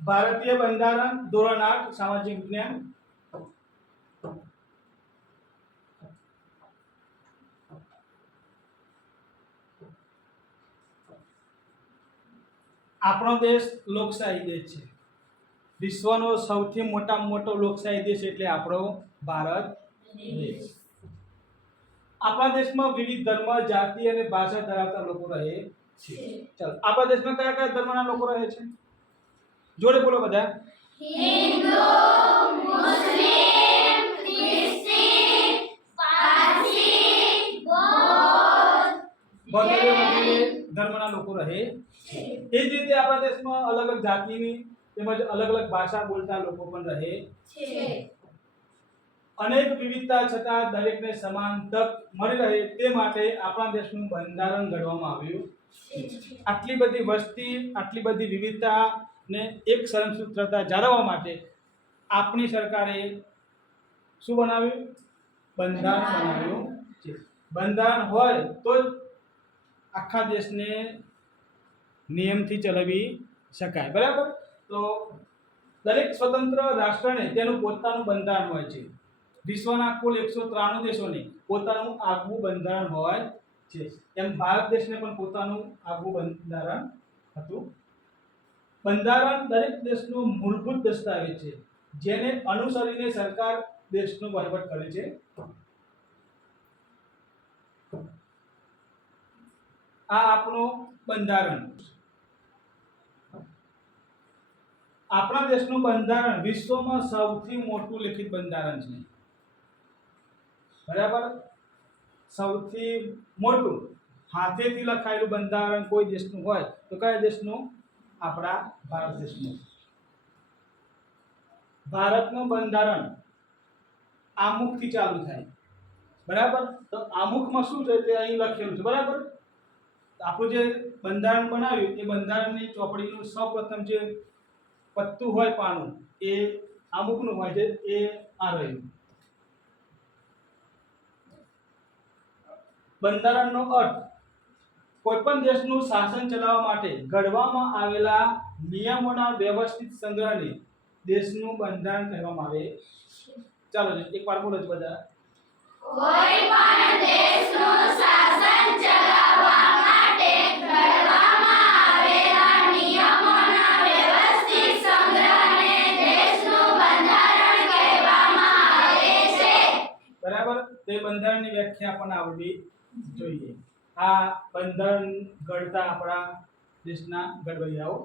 ભારતીય બંધારણ ધોરણ 8 સામાજિક વિજ્ઞાન. આપણો દેશ લોકશાહી દેશ છે. વિશ્વનો સૌથી મોટામાં મોટો લોકશાહી દેશ એટલે આપણો ભારત દેશ. આપણા દેશમાં વિવિધ ધર્મ, જાતિ અને ભાષા ધરાવતા લોકો રહે છે. ચાલો, આપણા દેશમાં કયા કયા ધર્મના લોકો રહે છે? જોડે બોલો બધા. હિન્દુ, મુસ્લિમ, ખ્રિસ્તી, પારસી, બૌદ્ધ વગેરે વગેરે ધર્મના લોકો રહે છે. એ જ રીતે આપણા દેશમાં અલગ અલગ જાતિની તેમજ અલગ અલગ ભાષા બોલતા લોકો પણ રહે છે. અનેક વિવિધતા છતાં દરેકને સમાન તક મળી રહે તે માટે આપણા દેશનું બંધારણ ઘડવામાં આવ્યું છે. આટલી બધી વસ્તી, આટલી બધી વિવિધતા ને એક સહનસૂત્રતા જાળવવા માટે આપણી સરકારે શું બનાવ્યું? બંધારણ બનાવ્યું છે. બંધારણ હોય તો જ આખા દેશને નિયમથી ચલાવી શકાય. બરાબર? તો દરેક સ્વતંત્ર રાષ્ટ્રને તેનું પોતાનું બંધારણ હોય છે. વિશ્વના કુલ 193 દેશોને પોતાનું આગવું બંધારણ હોય છે. એમ ભારત દેશને પણ પોતાનું આગવું બંધારણ હતું. બંધારણ દરેક દેશનો મૂળભૂત દસ્તાવેજ છે જેને અનુસરીને સરકાર દેશનો વહીવટ કરે છે. આ આપણું બંધારણ. આપણા દેશનું બંધારણ વિશ્વમાં સૌથી મોટું લિખિત બંધારણ છે. બરાબર? સૌથી મોટું હાથેથી લખાયેલું બંધારણ કોઈ દેશનું હોય તો કયા દેશનું? આપણા ભારત દેશનું. ભારતનું બંધારણ આમુખથી ચાલુ થાય. બરાબર? તો આમુખમાં શું છે તે અહીં લખેલું છે. બરાબર? આપણું જે બંધારણ બનાવ્યું એ બંધારણની ચોપડીનું સૌપ્રથમ જે પત્તું હોય, પાનું, એ આમુખનું હોય છે. એ આ રહ્યું. બંધારણનો અર્થ કોઈ પણ દેશનું શાસન ચલાવવા માટે ઘડવામાં આવેલા નિયમોના વ્યવસ્થિત સંગ્રહને દેશનું બંધારણ કહેવામાં આવે છે. ચાલો એકવાર બોલો જ બધા. કોઈ પણ દેશનું શાસન ચલાવવા માટે ઘડવામાં આવેલા નિયમોના વ્યવસ્થિત સંગ્રહને દેશનું બંધારણ કહેવામાં આવે છે. બરાબર? તે બંધારણની વ્યાખ્યા પણ આવડવી જોઈએ. આ બંધારણ ઘડતા આપણા દેશના ઘડવૈયાઓ.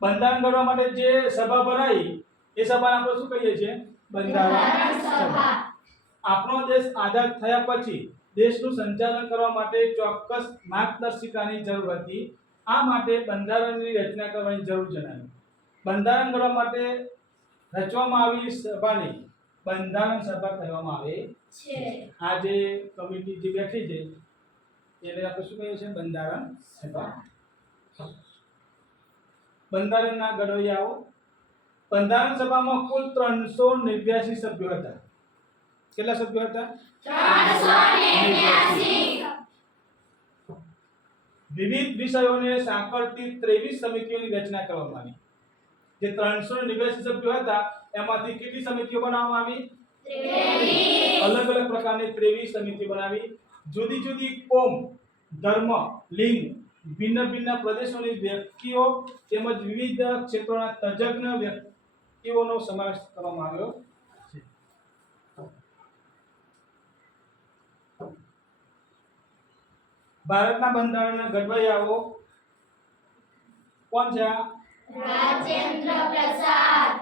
બંધારણ ઘડવા માટે જે સભા ભરાઈ એ સભાને આપણે શું કહીએ છીએ? બંધારણ સભા. આપણો દેશ આઝાદ થયા પછી દેશનું સંચાલન કરવા માટે ચોક્કસ માર્ગદર્શિકાની જરૂર હતી. આ માટે બંધારણની રચના કરવાની જરૂર જણાવી. બંધારણ ઘડવા માટે રચવામાં આવેલી સભાને બંધારણ સભા કહેવામાં આવે છે. આ જે કમિટી જે બેઠી છે એને આપણે શું કહીએ છીએ? બંધારણ સભા. બંધારણના ઘડવૈયાઓ. બંધારણ સભામાં કુલ 389 સભ્યો હતા. કેટલા સભ્યો હતા? 389. વિવિધ વિષયોને સાંકળતી 23 સમિતિઓની રચના કરવામાં આવી. જે 389 સભ્યો હતા એમાંથી કેટલી સમિતિઓ બનાવવામાં આવી? 23. અલગ અલગ પ્રકારની 23 સમિતિઓ બનાવી. જુદી જુદી કોમ, ધર્મ, લિંગ, ભિન્ન ભિન્ન પ્રદેશોની વ્યક્તિઓ તેમજ વિવિધ ક્ષેત્રોના તજજ્ઞ વ્યક્તિઓનો સમાવેશ કરવામાં આવ્યો છે. ભારતના બંધારણના ઘડવૈયાઓ કોણ છે? રાજેન્દ્ર પ્રસાદ,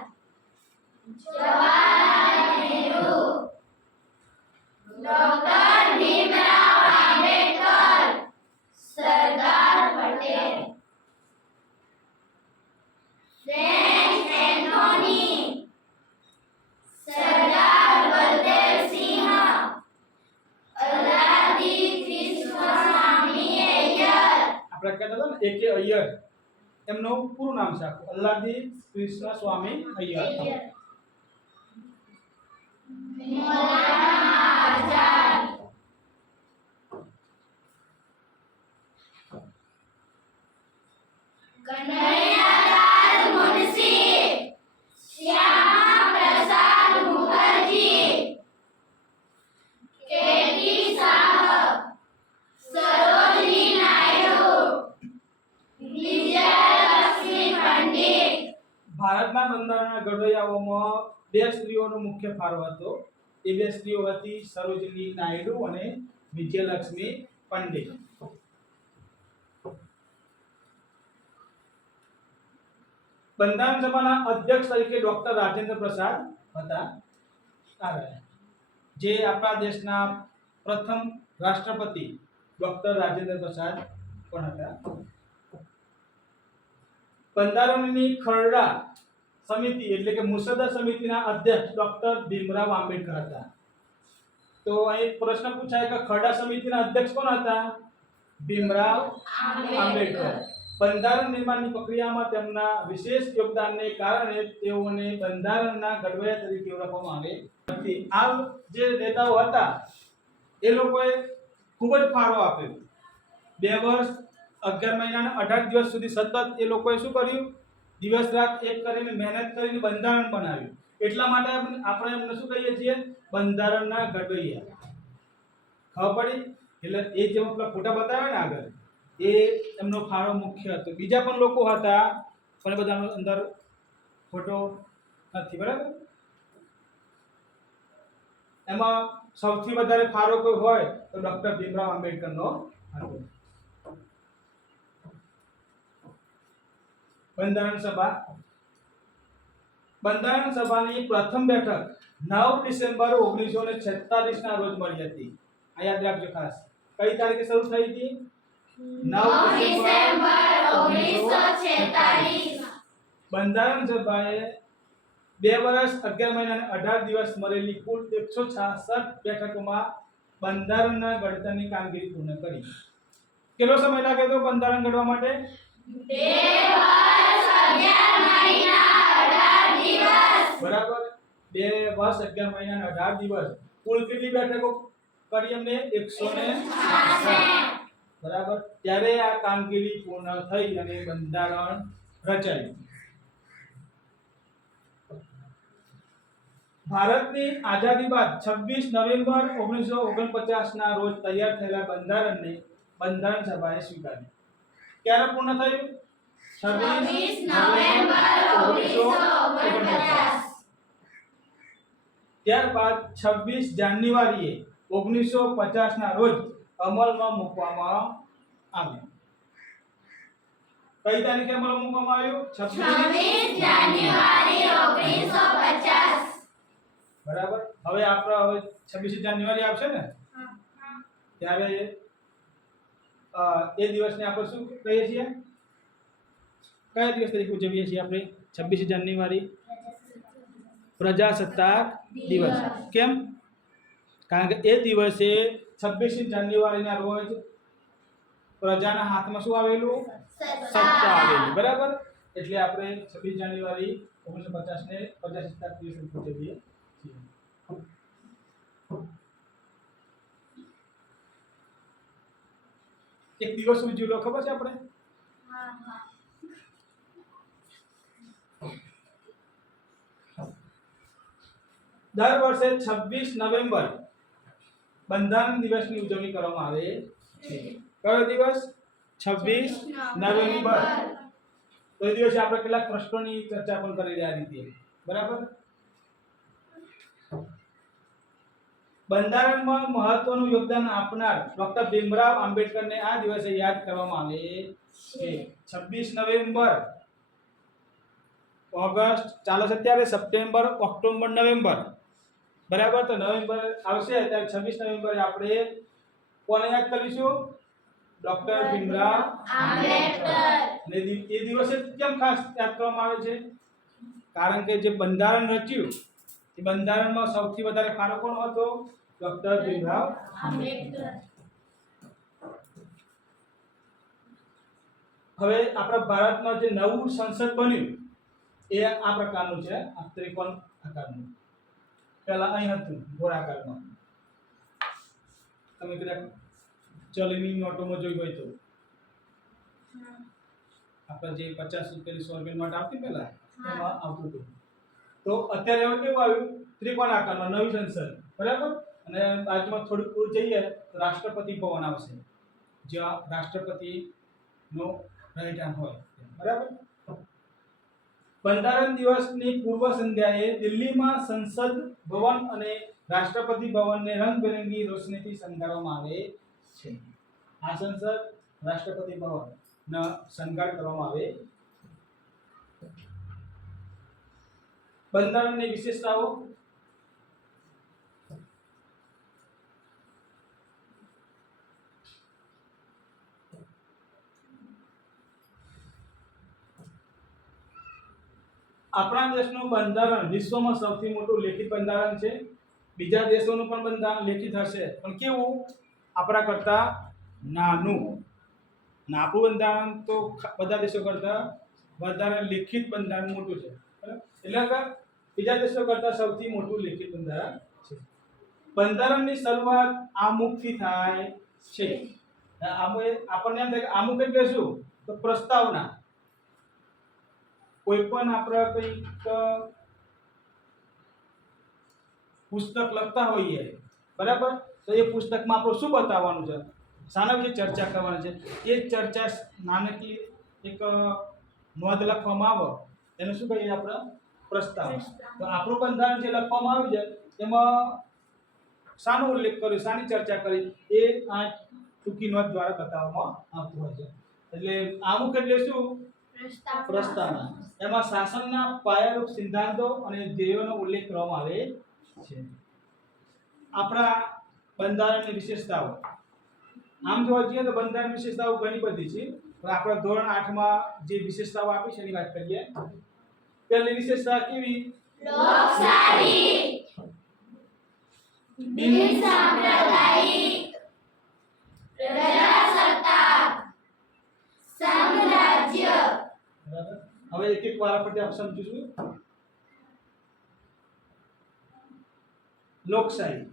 જવાહરલાલ નહેરુ, ડોક્ટર ભીમરાવ આંબેડકર, સરદાર પટેલ, ફ્રેન્ચ એન્થોની, સરદાર બલદેવસિંહ, અલ્લાદી કૃષ્ણસ્વામી અય્યર. આપણે કહેતા હતા ને A.K. અય્યર, એમનું પૂરું નામ છે આખું અલ્લાદી કૃષ્ણ સ્વામી અય્યર. મૌલાના આઝાદ. ભારતના બંધારણના ઘડવૈયાઓમાં બે સ્ત્રીઓનો મુખ્ય ફાળો હતો. એ બે સ્ત્રીઓ હતી સરોજિની નાયડુ અને વિજયલક્ષ્મી પંડિત. બંધારણ સભાના અધ્યક્ષ તરીકે ડોક્ટર રાજેન્દ્ર પ્રસાદ હતા. જે આપણા દેશના પ્રથમ રાષ્ટ્રપતિ ડોક્ટર રાજેન્દ્ર પ્રસાદ પણ હતા. બંધારણની ખરડા સમિતિ એટલે કે મુસદ્દા સમિતિના અધ્યક્ષ ડોક્ટર ભીમરાવ આંબેડકર હતા. તો અહીં પ્રશ્ન પૂછાય કે ખરડા સમિતિના અધ્યક્ષ કોણ હતા? ભીમરાવ આંબેડકર. બંધારણ નિર્માણની પ્રક્રિયામાં તેમના વિશેષ યોગદાનને કારણે તેઓને બંધારણના ઘડવૈયા તરીકે ઓળખવામાં આવે છે. આ જે નેતાઓ હતા એ લોકોએ ખૂબ જ ફાળો આપ્યો. 2 વર્ષ 11 મહિના અને 18 દિવસ સુધી સતત એ લોકોએ શું કર્યું? દિવસ રાત એક કરીને મહેનત કરીને બંધારણ બનાવ્યું. એટલા માટે આપણે એમને શું કહીએ છીએ? બંધારણના ઘડવૈયા. ખબર પડી? એટલે એ જે પેલા ફોટા બતાવ્યા ને આગળ એ એમનો ફાળો મુખ્ય હતો. બીજા પણ લોકો હતા પણ બધાનો અંદર ફોટો નથી. બરાબર? એમાં સૌથી વધારે ફાળો કોઈ હોય તો ડોક્ટર ભીમરાવ આંબેડકરનો હતો. બંધારણ સભાની પ્રથમ બેઠક 9 ડિસેમ્બર 1946 ના રોજ મળી હતી. આ યાદ રાખજો ખાસ. કઈ તારીખે શરૂ થઈ હતી? 9 ડિસેમ્બર 1946. બંધારણ સભાએ 2 વર્ષ 11 મહિના અને 18 દિવસ મળેલી કુલ 166 બેઠકોમાં બંધારણના ઘડતરની કામગીરી પૂર્ણ કરી. કેટલો સમય લાગ્યો હતો બંધારણ ઘડવા માટે? 2 વર્ષ 11 મહિના 18 દિવસ. બરાબર. 2 વર્ષ 11 મહિના અને 18 દિવસ. કુલ કેટલી બેઠકો કરી અમને? 166. બરાબર. ત્યારે આ કામગીરી પૂર્ણ થઈ અને બંધારણ રચાયું. ભારતની આઝાદી બાદ 26 નવેમ્બર 1949 ના રોજ તૈયાર થયેલા બંધારણને બંધારણ સભાએ સ્વીકાર્યું. ક્યારે પૂર્ણ થયું? 26 નવેમ્બર 1949. ત્યારબાદ 26 જાન્યુઆરીએ 1950 ના રોજ અમલમાં મૂકવામાં આવ્યું. કઈ તારીખે અમલમાં મૂકવામાં આવ્યું? 26 જાન્યુઆરી 1950. બરાબર. હવે 26 જાન્યુઆરી આવશે ને ત્યારે એ દિવસને આપણે શું કહીએ છીએ? કયા દિવસ તરીકે ઉજવીએ છીએ આપણે? 26 જાન્યુઆરી પ્રજાસત્તાક દિવસ. કેમ? કારણ કે એ દિવસે 26 જાન્યુઆરીના રોજ પ્રજાના હાથમાં શું આવેલું? સત્તા આવેલી. બરાબર. એટલે આપણે 26 જાન્યુઆરી 1950 ને પ્રજાસત્તાક દિવસ તરીકે ઉજવીએ છીએ. એક દિવસ ઉજવ્યો ખબર છે આપણે? દર વર્ષે 26 નવેમ્બર બંધારણ દિવસની ઉજવણી કરવામાં આવે છે. કયો દિવસ? 26 નવેમ્બર. તો એ દિવસે આપણે કેટલાક પ્રશ્નોની ચર્ચા પણ કરી રહ્યા રીતે. બરાબર. બંધારણમાં મહત્વનું યોગદાન આપનાર ડોક્ટર ભીમરાવ આંબેડકરને આ દિવસે યાદ કરવામાં આવે છે. 26 નવેમ્બર ઓગસ્ટ ચાલે છે ત્યારે સપ્ટેમ્બર ઓક્ટોબર નવેમ્બર. બરાબર. તો નવેમ્બર આવશે ત્યારે 26 નવેમ્બરે આપણે કોને યાદ કરીશું? ડોક્ટર ભીમરાવ આંબેડકર. ને એ દિવસે કેમ ખાસ યાદ કરવામાં આવે છે? કારણ કે જે બંધારણ રચ્યું એ બંધારણમાં સૌથી વધારે ફાળો કોણ હતો? ડોક્ટર ભીમરાવ આંબેડકર. હવે આપણા ભારતમાં જે નવું સંસદ બન્યું એ આ પ્રકારનું છે. આ ત્રિકોણ આકારનું. પહેલા અહીં હતું ગોળાકારમાં. તમે કદાચ ચલણી નોટોમાં જોઈ હોય તો આપણે જે 50 રૂપિયાની 100 રૂપિયાની નોટ આવતી પહેલા એમાં આવતું હતું. તો અત્યારે હવે કેવું આવ્યું? ત્રિકોણ આકારમાં નવી સંસદ. બરાબર. અને બાજુમાં થોડુંક દૂર જઈએ તો રાષ્ટ્રપતિ ભવન આવશે જ્યાં રાષ્ટ્રપતિનો રહેઠાણ હોય. બરાબર. બંધારણ દિવસની પૂર્વ સંધ્યાએ દિલ્હીમાં સંસદ ભવન અને રાષ્ટ્રપતિ ભવનને રંગબેરંગી રોશનીથી શણગારવામાં આવે છે. આ સંસદ રાષ્ટ્રપતિ ભવનનો શણગાર કરવામાં આવે. બંધારણની વિશેષતાઓ. આપણા દેશનું બંધારણ વિશ્વમાં સૌથી મોટું લેખિત બંધારણ છે. બીજા દેશોનું પણ બંધારણ લેખિત હશે, પણ કેવું આપણા કરતા નાનું. અને આપણું બંધારણ તો બધા દેશો કરતા વધારે લેખિત બંધારણ મોટું છે. બરાબર? એટલે કે બીજા દેશો કરતા સૌથી મોટું લેખિત બંધારણ છે. બંધારણની શરૂઆત આમુખથી થાય છે. આપણને એમ થાય કે આમુખ એટલે શું? તો પ્રસ્તાવના. કોઈ પણ આપણે કંઈક પુસ્તક લખતા હોઈએ, બરાબર, તો એ પુસ્તકમાં આપણે શું બતાવવાનું છે, શાના વિશે ચર્ચા કરવાની છે, એ ચર્ચા નાનકડી એક નોંધ લખવામાં આવે એને શું કહીએ આપણે? પ્રસ્તાવના. તો આપણું બંધારણ જે લખવામાં આવ્યું છે એમાં શાનો ઉલ્લેખ કર્યો, શાની ચર્ચા કરી, એ આ ટૂંકી નોંધ દ્વારા બતાવવામાં આવતું હોય છે. એટલે આમુખ એટલે શું? પ્રસ્તાવના. એમાં શાસનના પાયારૂપ સિદ્ધાંતો અને ધ્યેયોનો ઉલ્લેખ કરવામાં આવે છે. આપણા બંધારણની વિશેષતાઓ. આમ જોવા જઈએ તો બંધારણની વિશેષતાઓ ઘણી બધી છે, પણ આપણે ધોરણ 8 માં જે વિશેષતાઓ આપી છે એની વાત કરીએ. પહેલી વિશેષતા કેવી? લોકશાહી, બિનસાંપ્રદાયિક, પ્રજાસત્તાક, સામ્રાજ્ય. બરાબર. હવે એક એક વાર આપણે સમજીશું. લોકશાહી.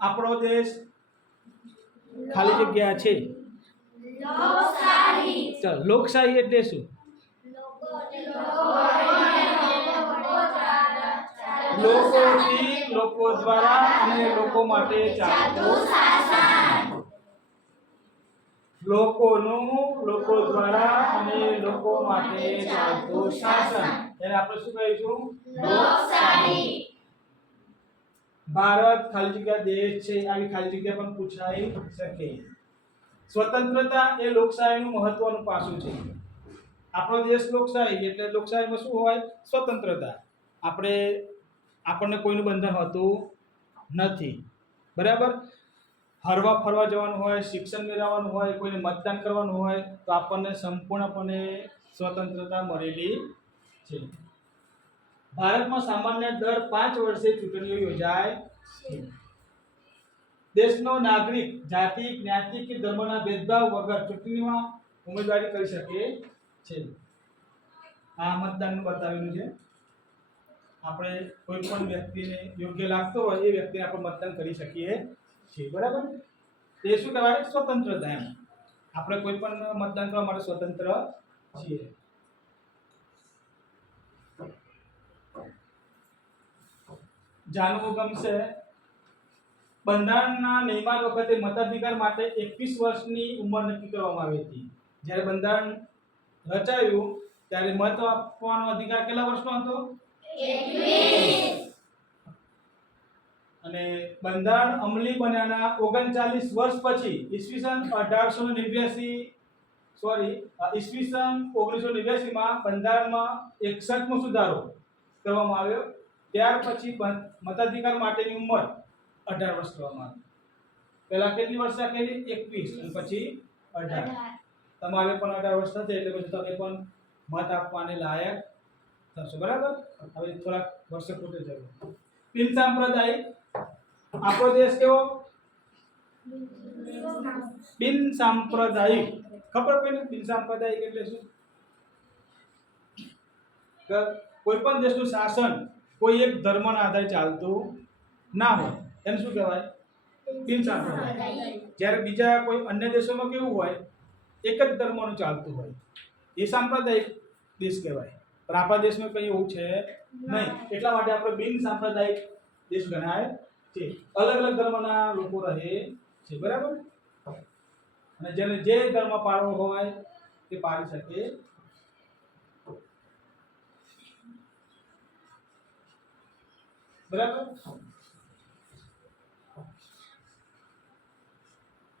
આપણો દેશ ખાલી જગ્યા છે. લોકશાહી, ચાલો, લોકશાહી એટલે શું? લોકોથી, લોકો દ્વારા અને લોકો માટે ચાલતું શાસન. લોકોનું, લોકો દ્વારા અને લોકો માટે ચાલતું શાસન. એને આપણે શું કહીશું? લોકશાહી. ભારત ખાલી જગ્યા દેશ છે, આવી ખાલી જગ્યા પણ પૂછાઈ શકે. સ્વતંત્રતા એ લોકશાહીનું મહત્વનું પાસું છે. આપણો દેશ લોકશાહી એટલે લોકશાહીમાં શું હોય? સ્વતંત્રતા. આપણને કોઈનું બંધન હોતું નથી. બરાબર? હરવા ફરવા જવાનું હોય, શિક્ષણ મેળવવાનું હોય, કોઈને મતદાન કરવાનું હોય તો આપણને સંપૂર્ણપણે સ્વતંત્રતા મળેલી છે. ભારતમાં સામાન્ય દર 5 વર્ષે ચૂંટણીઓ યોજાય છે. દેશનો નાગરિક જાતિ, જ્ઞાતિ કે ધર્મના ભેદભાવ વગર ચૂંટણીમાં ઉમેદવારી કરી શકે છે. આ મતદાનનું બતાવેલું છે. આપણે કોઈ પણ વ્યક્તિને યોગ્ય લાગતો હોય એ વ્યક્તિને આપણે મતદાન કરી શકીએ છીએ. બરાબર? તે શું કહેવાય? સ્વતંત્રતા. એમ આપણે કોઈ પણ મતદાન કરવા માટે સ્વતંત્ર છીએ. જાણવું ગમશે. બંધારણના નિર્માણ વખતે મતાધિકાર માટે 21 વર્ષની ઉંમર નક્કી કરવામાં આવી હતી. જ્યારે બંધારણ રચાયું ત્યારે મત આપવાનો અધિકાર કેટલા વર્ષનો હતો? 21. અને બંધારણ અમલી બન્યાના 39 વર્ષ પછી ઈસવીસન 1989 માં બંધારણમાં 61મો સુધારો કરવામાં આવ્યો. ત્યાર પછી મતાધિકાર માટેની ઉંમર 18 વર્ષ કરવામાં આવી. પહેલા કેટલી વર્ષ રાખેલી? 21 અને પછી 18. તમારે પણ 18 વર્ષ થશે એટલે પછી તમે પણ મત આપવાને લાયક થશો. બરાબર? હવે થોડાક વર્ષો પૂરે જવું. બિન સાંપ્રદાયિક. આપણો દેશ કેવો? બિન સાંપ્રદાયિક. ખબર કોઈને બિન સાંપ્રદાયિક એટલે શું? કે કોઈ પણ દેશનું શાસન કોઈ એક ધર્મના આધારે ચાલતું ના હોય એને શું કહેવાય? બિન સાંપ્રદાયિક. જ્યારે બીજા કોઈ અન્ય દેશોમાં કેવું હોય? એક જ ધર્મનું ચાલતું હોય, એ સાંપ્રદાયિક દેશ કહેવાય. પણ આપણા દેશમાં કંઈ એવું છે નહીં. એટલા માટે આપણે બિન સાંપ્રદાયિક દેશ ગણાય છે. અલગ અલગ ધર્મના લોકો રહે છે. બરાબર? અને જેને જે ધર્મ પાળવો હોય તે પાળી શકે. બરાબર.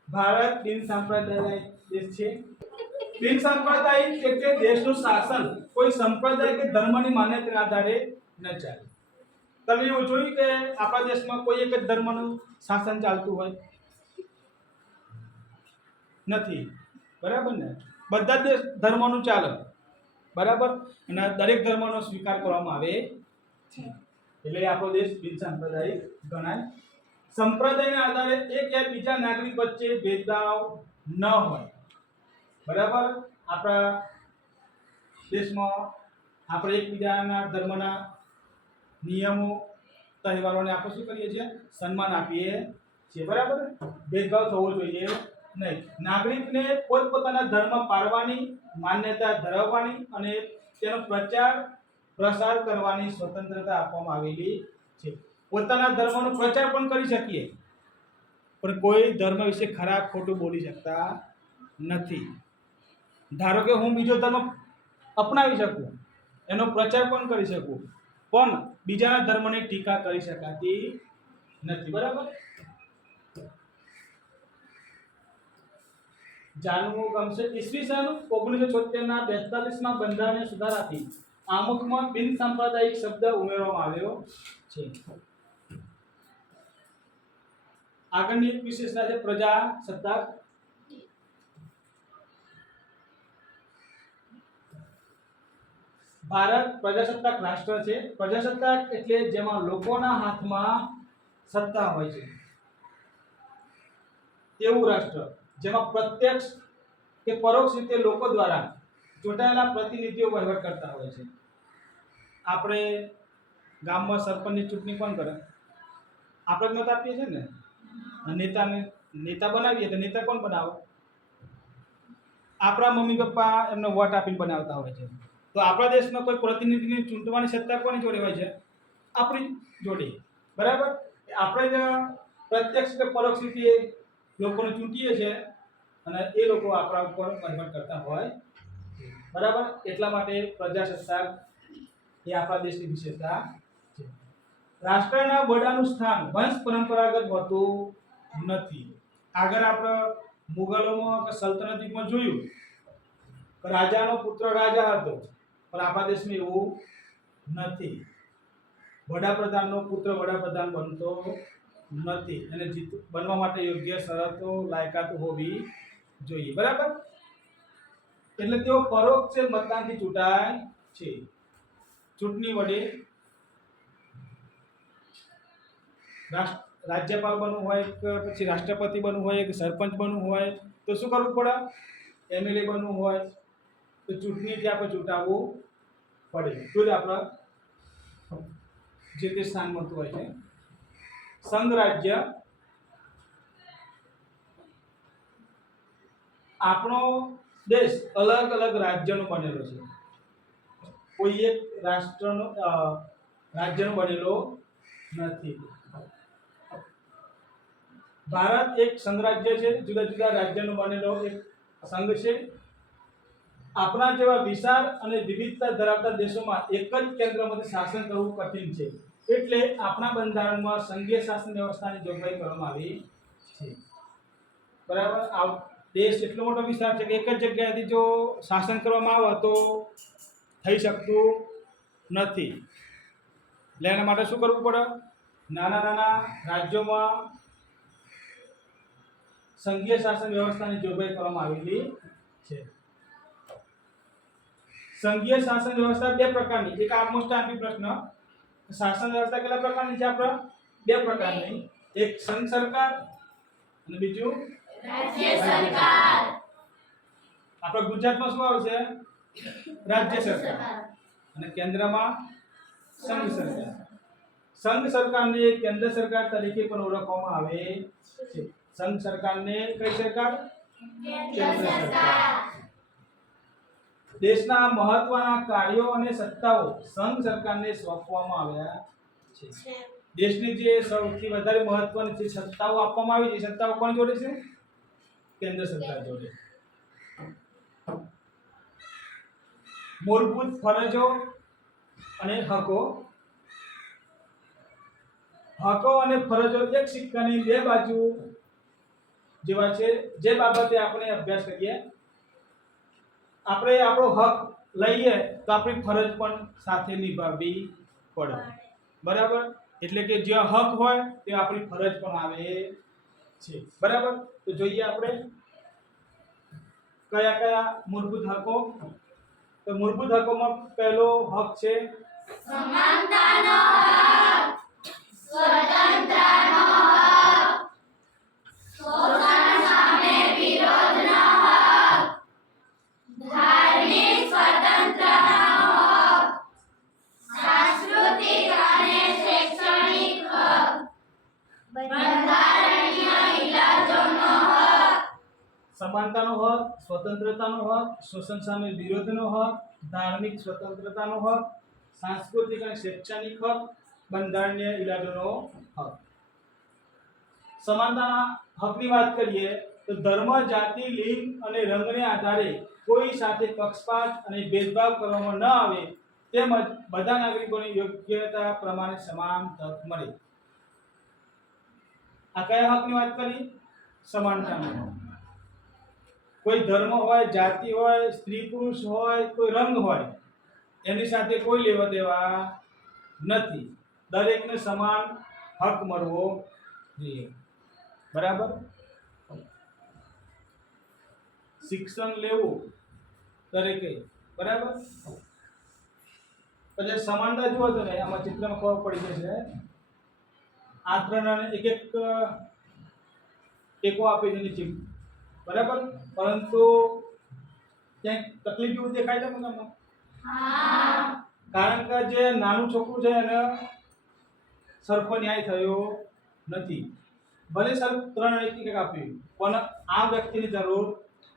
ભારત બિન સાંપ્રદાયિક દેશ છે. બિન સાંપ્રદાયિક એટલે દેશનું શાસન કોઈ સંપ્રદાય કે ધર્મની માન્યતાના આધારે ન ચાલે. તમે એવું જોયું કે આપણા દેશમાં કોઈ એક જ ધર્મનું શાસન ચાલતું હોય? નથી. બરાબર ને? બધા જ ધર્મોનું ચાલે. બરાબર. અને દરેક ધર્મનો સ્વીકાર કરવામાં આવે છે. એટલે આપણો દેશ બિન સાંપ્રદાયિક ગણાય. સંપ્રદાયના આધારે એક યા બીજા નાગરિક વચ્ચે ભેદભાવ ન હોય. બરાબર. આપણા દેશમાં આપણે એકબીજાના ધર્મના નિયમો તહેવારોને આપણે શું કરીએ છીએ? સન્માન આપીએ છીએ. બરાબર. ભેદભાવ થવો જોઈએ નહીં. નાગરિકને પોતપોતાના ધર્મ પાળવાની, માન્યતા ધરાવવાની અને તેનો પ્રચાર પ્રસાર કરવાની સ્વતંત્રતા આપવામાં આવેલી છે. પોતાના ધર્મનો પ્રચાર પણ કરી શકીએ, પણ કોઈ ધર્મ વિશે ખરાબ ખોટું બોલી શકતા નથી. ધારો કે હું બીજો ધર્મ અપનાવી શકું, એનો પ્રચાર પણ કરી શકું, પણ બીજાના ધર્મની ટીકા કરી શકાતી નથી. બરાબર. જાણવું ગમશે. ઈસવીસન 1976 ના 42માં બંધારણીય સુધારાથી આમુખમાં બિન સાંપ્રદાયિક શબ્દ ઉમેરવામાં આવ્યો છે. આગળની એક વિશેષતા છે પ્રજાસત્તાક. ભારત પ્રજાસત્તાક રાષ્ટ્ર છે. પ્રજાસત્તાક એટલે જેમાં લોકોના હાથમાં સત્તા હોય છે તેવું રાષ્ટ્ર, જેમાં પ્રત્યક્ષ કે પરોક્ષ રીતે લોકો દ્વારા ચૂંટાયેલા પ્રતિનિધિઓ વહીવટ કરતા હોય છે. આપણે ગામમાં સરપંચની ચૂંટણી કોણ કરે? આપણે મત આપીએ છીએ ને. નેતા બનાવીએ તો નેતા કોણ બનાવે? આપણા મમ્મી પપ્પા એમને વોટ આપીને બનાવતા હોય છે. તો આપણા દેશમાં કોઈ પ્રતિનિધિને ચૂંટવાની સત્તા કોની જોડે હોય છે? આપણી જોડે. બરાબર. આપણે જ પ્રત્યક્ષ કે પરોક્ષ રીતે લોકોને ચૂંટીએ છીએ અને એ લોકો આપણા ઉપર વહીવટ કરતા હોય. બરાબર. એટલા માટે પ્રજાસત્તાક એ આપણા દેશની વિશેષતા છે. રાષ્ટ્રના વડાનું સ્થાન વંશ પરંપરાગત હોતું નથી. આગળ આપણે મુગલોમાં કે સલ્તનતીમાં જોયું કે રાજાનો પુત્ર રાજા હતો, પણ આપણા દેશમાં એવું નથી. વડાપ્રધાનનો પુત્ર વડાપ્રધાન બનતો નથી, અને બનવા માટે યોગ્ય શરતો લાયકાત હોવી જોઈએ. બરાબર. એટલે તેઓ પરોક્ષ મતદાનથી ચૂંટાય છે. ચૂંટણી વડે રાજ્યપાલ બનવું હોય કે પછી રાષ્ટ્રપતિ બનવું હોય કે સરપંચ બનવું હોય તો શું કરવું પડે? એમએલએ બનવું હોય તો ચૂંટણીથી આપણે ચૂંટાવવું પડે, તો જ આપણે જે તે સ્થાન મળતું હોય છે. સંઘ રાજ્ય. આપણો દેશ અલગ અલગ રાજ્યનો બનેલો છે. કોઈ એક રાષ્ટ્રનો રાજ્યનો બનેલો નથી. ભારત એક સંઘરાજ્ય છે. જુદા જુદા રાજ્યનો બનેલો એક સંઘ છે. આપણા જેવા વિશાળ અને વિવિધતા ધરાવતા દેશોમાં એક જ કેન્દ્રમાંથી શાસન કરવું કઠિન છે. એટલે આપણા બંધારણમાં સંઘીય શાસન વ્યવસ્થાની જોગવાઈ કરવામાં આવી છે. બરાબર. આ દેશ એટલો મોટો વિસ્તાર છે કે એક જ જગ્યાએથી જો શાસન કરવામાં આવે તો થઈ શકતું નથી. એટલે એના માટે શું કરવું પડે? નાના નાના રાજ્યોમાં સંઘીય શાસન વ્યવસ્થાની જોગવાઈ કરવામાં આવેલી છે. સંઘીય શાસન વ્યવસ્થા બે પ્રકારની. એક આ મોસ્ટ આઈમ્પી પ્રશ્ન, શાસન વ્યવસ્થા કેટલા પ્રકારની છે? આપણે બે પ્રકારની. એક સંઘ સરકાર અને બીજું રાજ્ય સરકાર. આપણે ગુજરાતમાં શું આવશે? રાજ્ય સરકાર. અને કેન્દ્રમાં સંઘ સરકાર. સંઘ સરકારને કેન્દ્ર સરકાર તરીકે પણ ઓળખવામાં આવે છે. સંઘ સરકારને કઈ સરકાર? કેન્દ્ર સરકાર. દેશના મહત્વના કાર્યો અને સત્તાઓ સંઘ સરકારને સોંપવામાં આવ્યા છે. દેશની જે સૌથી વધારે મહત્વની જે સત્તાઓ આપવામાં આવી છે, સત્તાઓ કોણ જોડે છે? કેન્દ્ર સરકાર જોડે. મૂળભૂત ફરજો અને હકો. હકો અને ફરજો એક સિક્કાની બે બાજુ જેવા છે. જે બાબતે આપણે અભ્યાસ કરીએ, આપણે આપણો હક લઈએ તો આપણી ફરજ પણ સાથે નિભાવવી પડે. બરાબર? એટલે કે જે હક હોય તે આપણી ફરજ પણ આવે છે. બરાબર? તો જોઈએ આપણે કયા કયા મૂળભૂત હકો. તો મૂળભૂત હકોમાં પહેલો હક છે સમાનતાનો હક, સ્વતંત્રતાનો હક, શોષણ સામે વિરોધનો હક, ધાર્મિક સ્વતંત્રતાનો હક, સાંસ્કૃતિક અને શૈક્ષણિક હક, બંધારણીય ઇલાજોનો હક, સમાનતાનો હક, સ્વતંત્રતાનો હક, શોષણ સામે વિરોધનો હક, ધાર્મિક સ્વતંત્રતાનો હક, સાંસ્કૃતિક અને શૈક્ષણિક હક, બંધારણીય ઇલાજોનો હક. સમાનતાના હકની વાત કરીએ તો ધર્મ, જાતિ, લિંગ અને રંગને આધારે કોઈ સાથે પક્ષપાત અને ભેદભાવ કરવામાં ન આવે તેમજ બધા નાગરિકોને યોગ્યતા પ્રમાણે સમાન તક મળે. આ કયા હકની વાત કરી? સમાનતાનો હક. કોઈ ધર્મ હોય, જાતિ હોય, સ્ત્રી પુરુષ હોય, કોઈ રંગ હોય, એની સાથે કોઈ લેવા દેવા નથી. દરેકને સમાન હક મળવો જોઈએ. બરાબર? શિક્ષણ લેવું દરેકે. બરાબર? પછી સમાનતા જુઓ તો ને આમાં ચિત્રમાં ખબર પડી જશે. આ ત્રણ એક એક ટેકો આપે છે નીચે. બરાબર? પરંતુ ક્યાંક તકલીફ જેવું દેખાય છે મને? હા, કારણ કે જે નાનું છોકરું છે એને સરખો ન્યાય થયો નથી. ભલે સર ત્રણ એક આપ્યું પણ આ વ્યક્તિની જરૂર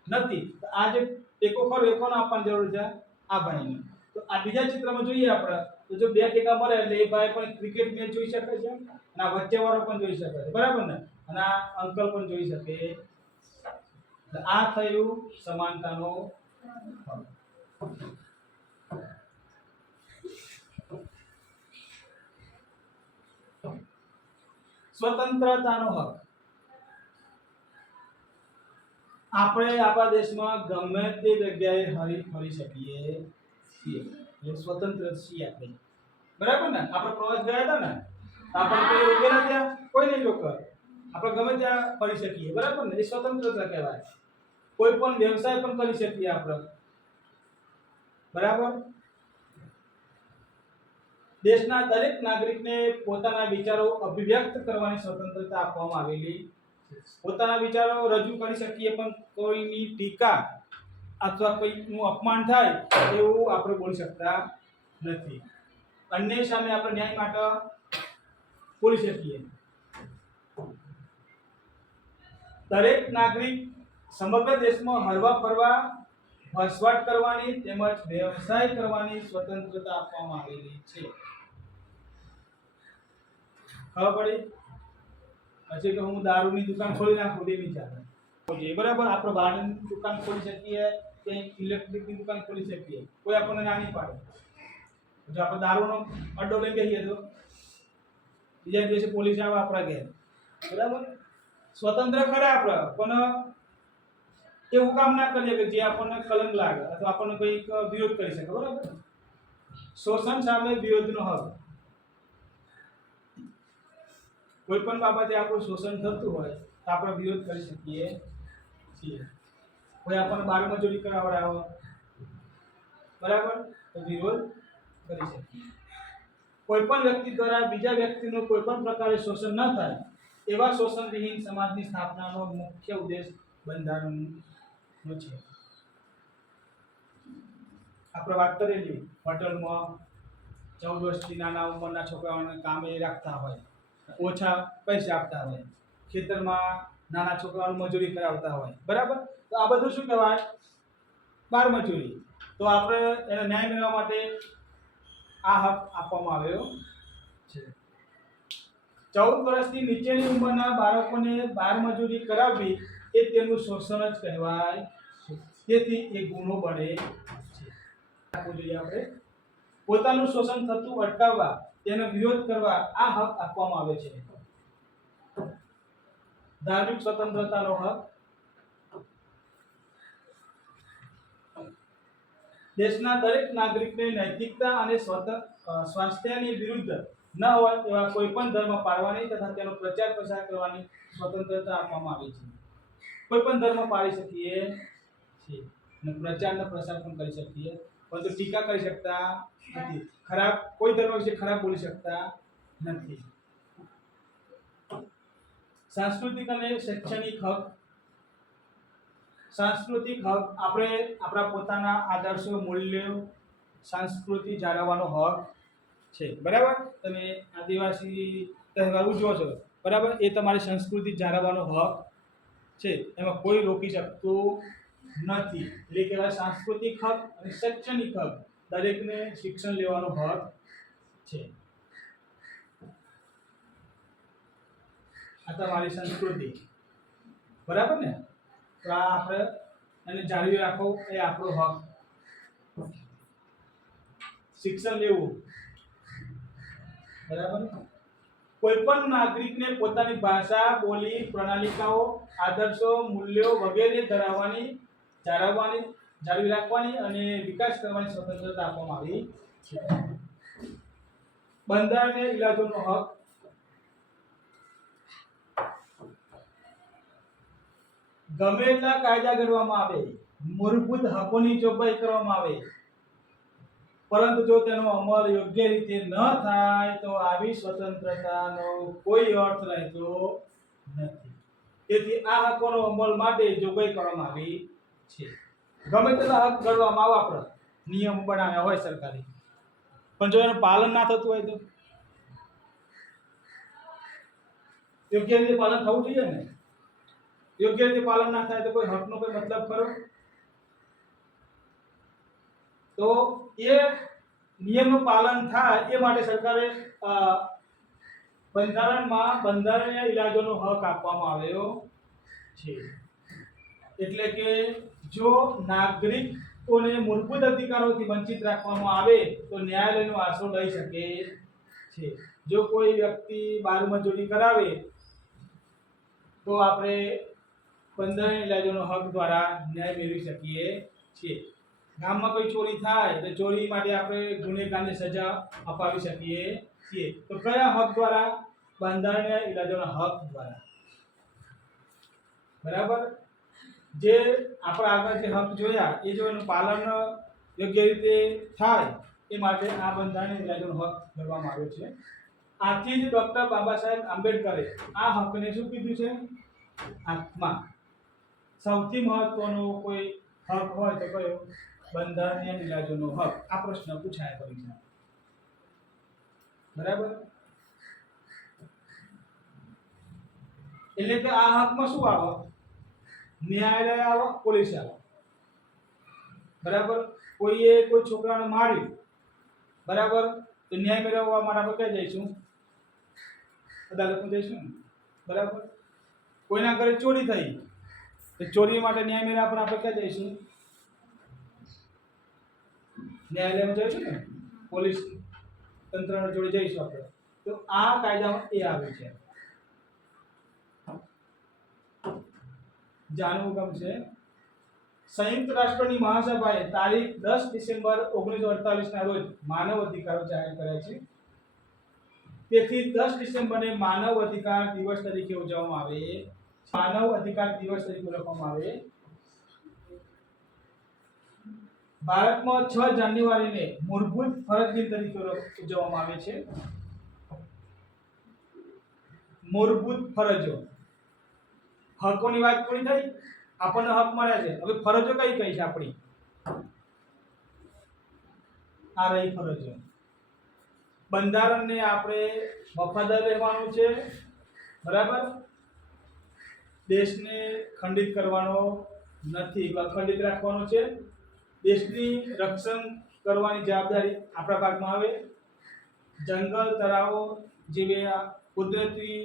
નથી. તો આ જે ટેકો ખરો એ કોને આપવાની જરૂર છે? આ ભાઈને. તો આ બીજા ચિત્રમાં જોઈએ આપણે તો જો બે ટેકા મળે એટલે એ ભાઈ પણ ક્રિકેટ મેચ જોઈ શકે છે અને આ વચ્ચેવાળો પણ જોઈ શકે છે. બરાબર ને? અને આ અંકલ પણ જોઈ શકે. તો આ થયું સમાનતાનો હક. સ્વતંત્રતાનો હક. આપણે આપણા દેશમાં ગમે તે જગ્યાએ હરી ફરી શકીએ છીએ. એટલે સ્વતંત્ર છીએ આપણે. બરાબર ને? આપણે પ્રવાસ ગયા હતા ને, આપણે કોઈ ઉભેલા ત્યાં કોઈ નહીં રોકે. આપણે ગમે ત્યાં ફરી શકીએ. બરાબર ને? એ સ્વતંત્રતા કહેવાય. કોઈ પણ વ્યવસાય પણ કરી શકીએ આપણે. બરાબર? દેશના દરેક નાગરિકને પોતાના વિચારો અભિવ્યક્ત કરવાની સ્વતંત્રતા આપવામાં આવેલી છે. પોતાના વિચારો રજૂ કરી શકીએ પણ કોઈની ટીકા અથવા કોઈનું અપમાન થાય એવું આપણે બોલી શકતા નથી. અન્ય સામે આપણે ન્યાય માટે બોલી શકીએ. દરેક નાગરિક સમગ્ર દેશમાં હરવા ફરવા, વસવાટ કરવાની તેમજ વ્યવસાય કરવાની સ્વતંત્રતા આપવામાં આવેલી છે. ખબર પડી? પછી કે હું દારૂની દુકાન ખોલી નાખું એવી ચાલે. બરાબર? આપણે બહારની દુકાન ખોલી શકીએ કે ઇલેક્ટ્રિકની દુકાન ખોલી શકીએ. કોઈ આપણને ના નહીં પાડે. જો આપણે દારૂનો અડ્ડો લઈ બેસીએ તો બીજા દિવસે પોલીસ આવે આપણા ઘેર. બરાબર? સ્વતંત્ર ખરા આપણે પણ એવું કામ ના કરીએ કે જે આપણને કલંક લાગે અથવા આપણને કંઈક વિરોધ કરી શકે. બરાબર? શોષણ સામે વિરોધનો હક. કોઈ પણ બાબતે આપણું શોષણ થતું હોય તો આપણે વિરોધ કરી શકીએ છીએ. કોઈ આપણને બાળ મજૂરી કરાવડાવે, બરાબર, તો વિરોધ કરી શકીએ. કોઈ પણ વ્યક્તિ દ્વારા બીજા વ્યક્તિનું કોઈ પણ પ્રકારે શોષણ ન થાય એવા શોષણ વિહીન સમાજની સ્થાપનાનો મુખ્ય ઉદ્દેશ બંધારણનો છે. આપણે વાત કરેલી હોટલમાં 14 વર્ષથી નાના ઉંમરના છોકરાઓને કામે રાખતા હોય, ઓછા પૈસા આપતા હોય, ખેતરમાં નાના છોકરાઓને મજૂરી કરાવતા હોય. બરાબર? તો આ બધું શું કહેવાય? બાળ મજૂરી. તો આપણે એને ન્યાય મેળવવા માટે આ હક આપવામાં આવ્યો છે. 14 વર્ષથી નીચેની ઉંમરના બાળકોને બાળ મજૂરી કરાવવી એ તેનું શોષણ જ કહેવાય છે. તેથી એ ગુનો બને છે. જોઈએ આપણે પોતાનું શોષણ થતું અટકાવવા તેનો વિરોધ કરવા આ હક આપવામાં આવે છે. ધાર્મિક સ્વતંત્રતાનો હક, દેશના દરેક નાગરિકને નૈતિકતા અને સ્વાસ્થ્યની વિરુદ્ધ ન હોય એવા કોઈ પણ ધર્મ પાળવાની તથા તેનો પ્રચાર પ્રસાર કરવાની સ્વતંત્રતા આપવામાં આવી છે. કોઈ પણ ધર્મ પાળી શકીએ છીએ અને પ્રચાર અને પ્રસાર પણ કરી શકીએ, પરંતુ ટીકા કરી શકતા નથી. ખરાબ કોઈ ધર્મ વિશે ખરાબ બોલી શકતા નથી. સાંસ્કૃતિક અને શૈક્ષણિક હક, સાંસ્કૃતિક હક આપણે આપણા પોતાના આદર્શો, મૂલ્યો, સંસ્કૃતિ જાળવવાનો હક છે. બરાબર, તમે આદિવાસી તહેવાર ઉજવો છો, બરાબર, એ તમારી સંસ્કૃતિ જાળવવાનો હક છે, એમાં કોઈ રોકી શકતું નથી. એટલે કહેવાય સાંસ્કૃતિક હક અને શૈક્ષણિક હક, દરેકને શિક્ષણ લેવાનો હક છે. આ તમારી સંસ્કૃતિ, બરાબર ને? તો આ આપણે એને જાળવી રાખો, એ આપણો હક. શિક્ષણ લેવું, બરાબર. કોઈ પણ નાગરિકને પોતાની ભાષા, બોલી, પ્રણાલિકાઓ, આદર્શો, મૂલ્યો વગેરે જાળવી રાખવાની અને વિકાસ કરવાની સ્વતંત્રતા આપવામાં આવી છે. બંધારણીય ઇલાજોનો હક, ગમે એટલા કાયદા ઘડવામાં આવે, મૂળભૂત હકોની જોગવાઈ કરવામાં આવે, પરંતુ જો તેનો અમલ યોગ્ય રીતે ન થાય તો આવી સ્વતંત્રતાનો કોઈ અર્થ રહેતો નથી. તેથી આ હકોનો અમલ માટે જોગવાઈ કરવામાં આવી છે. ગમે તેટલા હક ઘડવામાં આવે, આપણે નિયમ બનાવ્યા હોય સરકારી, પણ જો એનું પાલન ના થતું હોય તો યોગ્ય રીતે પાલન થવું જોઈએ ને. યોગ્ય રીતે પાલન ના થાય તો કોઈ હકનો કોઈ મતલબ ખરો? તો એ નિયમનું પાલન થાય એ માટે સરકારે બંધારણમાં બંધારણીય ઇલાજોનો હક આપવામાં આવ્યો છે. એટલે કે જો નાગરિકોને મૂળભૂત અધિકારોથી વંચિત રાખવામાં આવે તો ન્યાયાલયનો આશરો લઈ શકે છે. જો કોઈ વ્યક્તિ બાળમજૂરી કરાવે તો આપણે બંધારણીય ઇલાજોનો હક દ્વારા ન્યાય મેળવી શકીએ છીએ. ગામમાં કોઈ ચોરી થાય તો ચોરી માટે આપણે ગુનેગારને સજા અપાવી શકીએ છીએ. તો કયા હક દ્વારા? બંધારણીય ઇલાજોના હક દ્વારા. બરાબર, જે આપણે આગળ જે હક જોયા એ જો એનું પાલન યોગ્ય રીતે થાય એ માટે આ બંધારણીય ઇલાજોનો હક કરવામાં આવ્યો છે. આથી જ ડોક્ટર બાબા સાહેબ આંબેડકરે આ હકને શું કીધું છે? આત્મા. સૌથી મહત્વનો કોઈ હક હોય તો કયો? બંધારણીય ઇલાજોનો હક. આ પ્રશ્ન પૂછાય પરીક્ષા, બરાબર. એટલે કે આ હકમાં શું આવે? ન્યાયાલય આવે, પોલીસ આવે, બરાબર. કોઈએ કોઈ છોકરાને માર્યું, બરાબર, તો ન્યાય મેળવવા માટે આપણે ક્યાં જઈશું? અદાલતમાં જઈશું ને, બરાબર. કોઈના ઘરે ચોરી થઈ તો ચોરી માટે ન્યાય મેળવવા પણ આપણે ક્યાં જઈશું? ન્યાયાલયમાં જઈશું ને, પોલીસ તંત્ર જોડે જઈશું આપણે. તો આ કાયદામાં એ આવે છે. જાણવું ગમશે. સંયુક્ત રાષ્ટ્રની મહાસભાએ તારીખ 10 ડિસેમ્બર 1948 ના રોજ માનવ અધિકારો જાહેર કર્યા છે. તેથી 10 ડિસેમ્બરને માનવ અધિકાર દિવસ તરીકે ઉજવવામાં આવે. માનવ અધિકાર દિવસ તરીકે ઉજવવામાં આવે. ભારતમાં 6 જાન્યુઆરીને મૂળભૂત ફરજ દિન તરીકે ઉજવવામાં આવે છે. મૂળભૂત ફરજો, હકોની વાત પૂરી થઈ. આપણને હક મળ્યા છે, હવે ફરજો કઈ કઈ છે આપણી? આ રહી ફરજો. બંધારણને આપણે વફાદાર રહેવાનું છે, બરાબર. દેશને ખંડિત કરવાનો નથી, અખંડિત રાખવાનો છે. દેશની રક્ષણ કરવાની જવાબદારી આપણા ભાગમાં આવે. જંગલ, તળાવો જેવી કુદરતી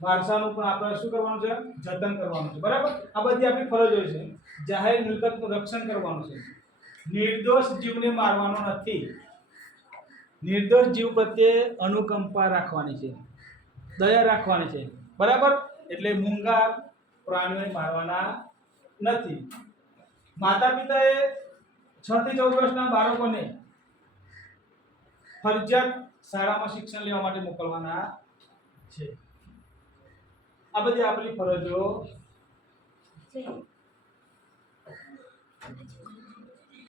વારસાનું પણ આપણે શું કરવાનું છે? જતન કરવાનું છે, બરાબર. આ બધી આપણી ફરજો છે. જાહેર મિલકતનું રક્ષણ કરવાનું છે. નિર્દોષ જીવને મારવાનો નથી. નિર્દોષ જીવ પ્રત્યે અનુકંપા રાખવાની છે, દયા રાખવાની છે, બરાબર. એટલે મૂંગા પ્રાણીઓને મારવાના નથી. માતા પિતાએ 6 થી 14 વર્ષના બાળકોને ફરજિયાત શાળામાં શિક્ષણ લેવા માટે મોકલવાના છે. આ બધી આપણી ફરજો છે.